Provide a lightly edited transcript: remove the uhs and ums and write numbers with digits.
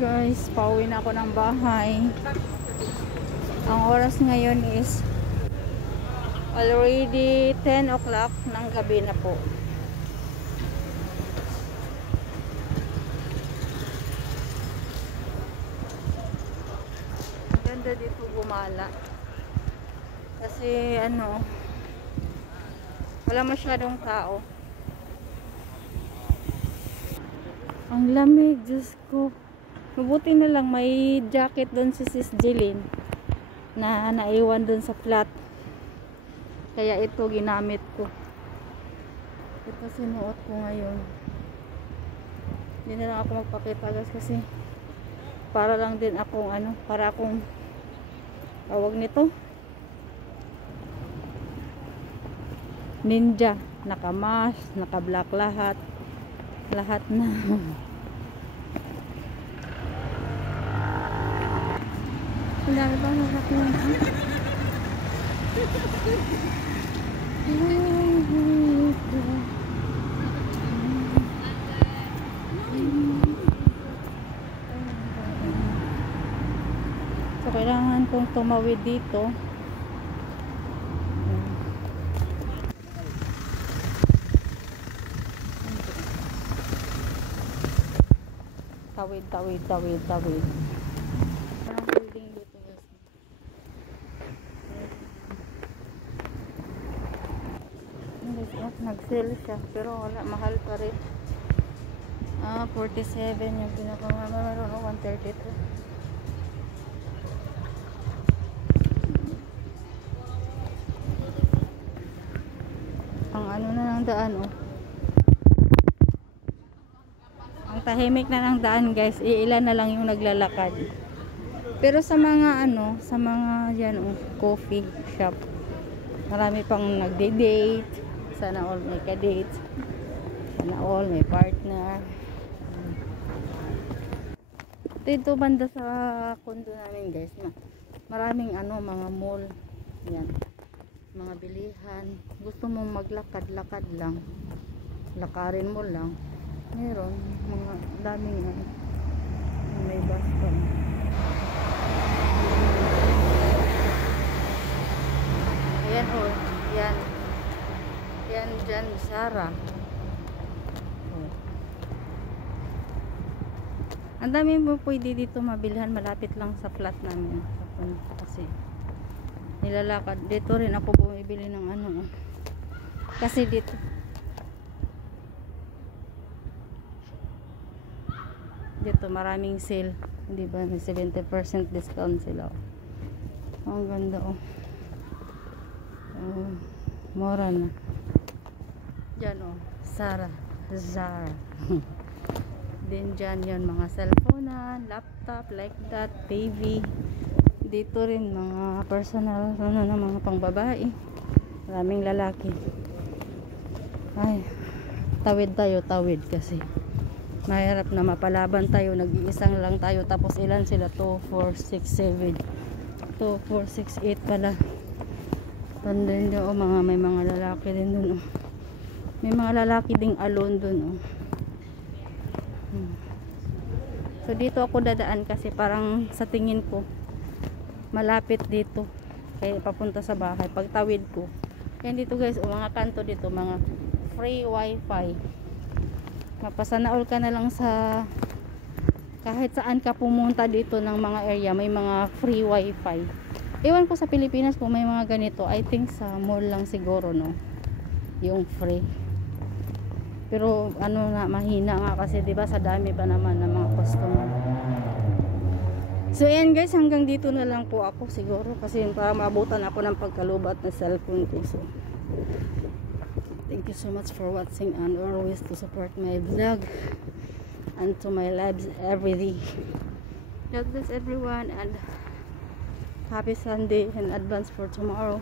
Guys, pauwi na ako ng bahay. Ang oras ngayon is already 10 o'clock ng gabi na po. Ang ganda dito gumala. Kasi wala masyadong tao. Ang lamig, Diyos ko. Mabuti na lang may jacket doon si Sis Jeline na naiwan doon sa flat. Kaya ito ginamit ko. Ito sinuot ko ngayon. Hindi na lang ako magpakita guys kasi para lang din akong para akong tawag nito ninja. Naka-mask, naka-black lahat na. Ang dami pa nakakita. So kailangan kong tumawid dito. Tawid. Parang building dito guys. Nag-sale siya pero wala, mahal pa rin. 47 yung pinakamahal, 132. Ang na ng daan ang tahimik na ng daan guys, ilan na lang yung naglalakad. Pero sa mga sa mga yan coffee shop, marami pang nagde-date. Sana all may ka-date, sana all may partner. Dito banda sa condo namin guys, maraming mga mall yan, mga bilihan. Gusto mo maglakad-lakad lang, lakarin mo lang, meron mga daming may bus pa. Ayan yan dyan Sara. Ang dami mo pwede dito mabilhan, malapit lang sa flat namin kasi nilalakad dito rin ako bumibili ng kasi dito maraming sale, di ba? May 70% discount sila. Ang ganda mura na dyan Zara din dyan yan mga cellphone, laptop like that, TV. Dito rin mga personal na mga pangbabae, maraming lalaki. Ay, tawid kasi mahirap na mapalaban tayo, nag-iisang lang tayo tapos ilan sila, 2, 4, 6, 7 2, 4, 6, 8 pala. Tandaan nyo may mga lalaki din dun may mga lalaki ding alone dun So dito ako dadaan kasi parang sa tingin ko malapit dito kaya papunta sa bahay. Pagtawid ko yan dito guys, mga kanto dito, mga free wifi. Mapasana all ka na lang sa kahit saan ka pumunta dito ng mga area, may mga free wifi. Ewan ko sa Pilipinas kung may mga ganito. I think sa mall lang siguro yung free. Pero mahina nga kasi 'di ba sa dami pa naman ng mga customer. So ayan guys, hanggang dito na lang po ako siguro kasi para maabutan ako ng pagkalubat na cellphone ko. So thank you so much for watching and always to support my vlog and to my lives every day. God bless everyone and happy Sunday in advance for tomorrow.